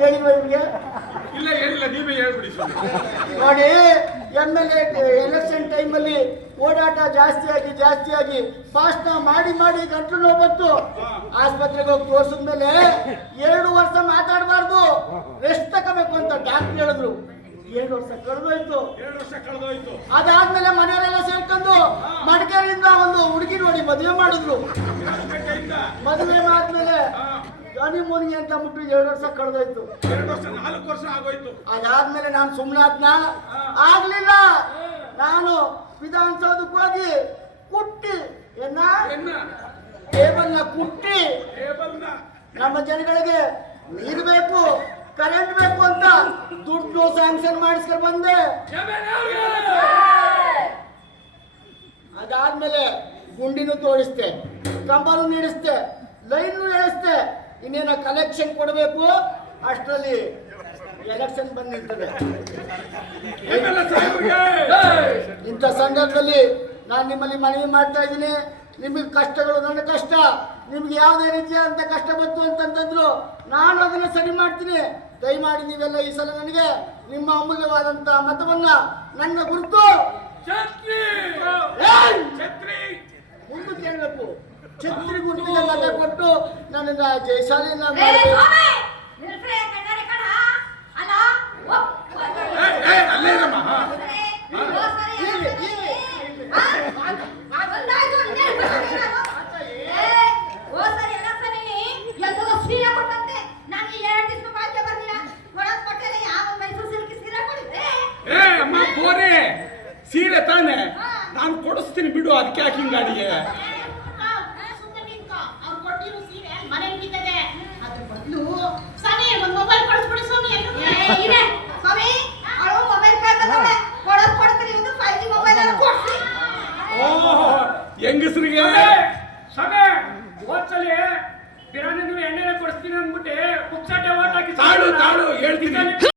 ಹೇಳಿಲ್ವ ನಿಮಗೆ? ಇಲ್ಲ ಹೇಳಿಲ್ಲ, ನೀವೇ ಹೇಳ್ಬಿಡಿ. ನೋಡಿ, MLA ಎಲೆಕ್ಷನ್ ಟೈಮಲ್ಲಿ ಓಡಾಟ ಜಾಸ್ತಿ ಆಗಿ ಭಾಷಣ ಮಾಡಿ ಗಂಟಲು ನೋವು ಬಂತು. ಆಸ್ಪತ್ರೆಗೆ ಹೋಗಿ ತೋರಿಸಿದ್ಮೇಲೆ 2 ವರ್ಷ ಮಾತಾಡಬಾರ್ದು, ರೆಸ್ಟ್ ತಗೋಬೇಕು ಅಂತ ಡಾಕ್ಟರ್ ಹೇಳಿದ್ರು. 2 ವರ್ಷ ಕಳೆದೋಯ್ತು. ಅದಾದ್ಮೇಲೆ ಮನೆಯವರೆಲ್ಲ ಸೇರ್ಕೊಂಡು ಮಡಿಕೇರಿಯಿಂದ ಒಂದು ಹುಡುಗಿ ನೋಡಿ ಮದುವೆ ಮಾಡಿದ್ರು. ಮದುವೆ ಆದ್ಮೇಲೆ ಹನಿಮೂನ್ಗೆ ಅಂತ ಬಿಟ್ಟು 2 ವರ್ಷ ಕಳೆದೋಯ್ತು. 4 ವರ್ಷ ಆಗೋಯ್ತು. ಅದಾದ್ಮೇಲೆ ನಾನು ಸುಮ್ಮನಾದ್ನ ಆಗ್ಲಿಲ್ಲ. ನಾನು ವಿಧಾನಸೌಧಕ್ಕೆ ಹೋಗಿ ಕುಟ್ಟಿ ಟೇಬಲ್ನ ಕುಟ್ಟಿ ನಮ್ಮ ಜನಗಳಿಗೆ ನೀರು ಬೇಕು, ಕರೆಂಟ್ ಬೇಕು ಅಂತ ದುಡ್ಡು ಸ್ಯಾಂಕ್ಷನ್ ಮಾಡಿಸ್ಕೊಂಡು ಬಂದೆ. ಅದಾದ್ಮೇಲೆ ಗುಂಡಿನೂ ತೋಡಿಸ್ತೆ, ಕಂಬನೂ ನೀಡಿಸ್ತೆ, ಲೈನ್ ಎಳಿಸ್ತೆ. ಇನ್ನೇನ ಕಲೆಕ್ಷನ್ ಕೊಡಬೇಕು, ಅಷ್ಟರಲ್ಲಿ ಎಲೆಕ್ಷನ್ ಬಂದು ನಿಲ್ತದೆ. ಇಂಥ ಸಂದರ್ಭದಲ್ಲಿ ನಾನು ನಿಮ್ಮಲ್ಲಿ ಮನವಿ ಮಾಡ್ತಾ ಇದ್ದೀನಿ. ನಿಮಗೆ ಕಷ್ಟಗಳು ನನ್ನ ಕಷ್ಟ, ನಿಮ್ಗೆ ಯಾವುದೇ ರೀತಿಯಾದಂಥ ಕಷ್ಟ ಬಂತು ಅಂತಂತಂದ್ರು ನಾನು ಅದನ್ನು ಸರಿ ಮಾಡ್ತೀನಿ. ದಯಮಾಡಿ ನೀವೆಲ್ಲ ಈ ಸಲ ನನಗೆ ನಿಮ್ಮ ಅಮೂಲ್ಯವಾದಂಥ ಮತವನ್ನ ನನ್ನ ಗುರುತು ಮುಂದಕ್ಕೆ ಹೇಳಬೇಕು. ಛತ್ರಿ ಗುರುತಿಗೆ ಮತ ಕೊಟ್ಟು ನನ್ನ ಜಯಶಾಲಿಯನ್ನ ಸೀರೆ ತಾನೆ ನಾನು ಕೊಡಿಸ್ತೀನಿ ಬಿಡು, ಅದಕ್ಕೆ ಹಾಕಿಂಗ್ ಗಾಡಿಗೆ ಹೆಂಗಸರಿಗೆ ಸಮಯ ಹೋದ್ಸಲಿ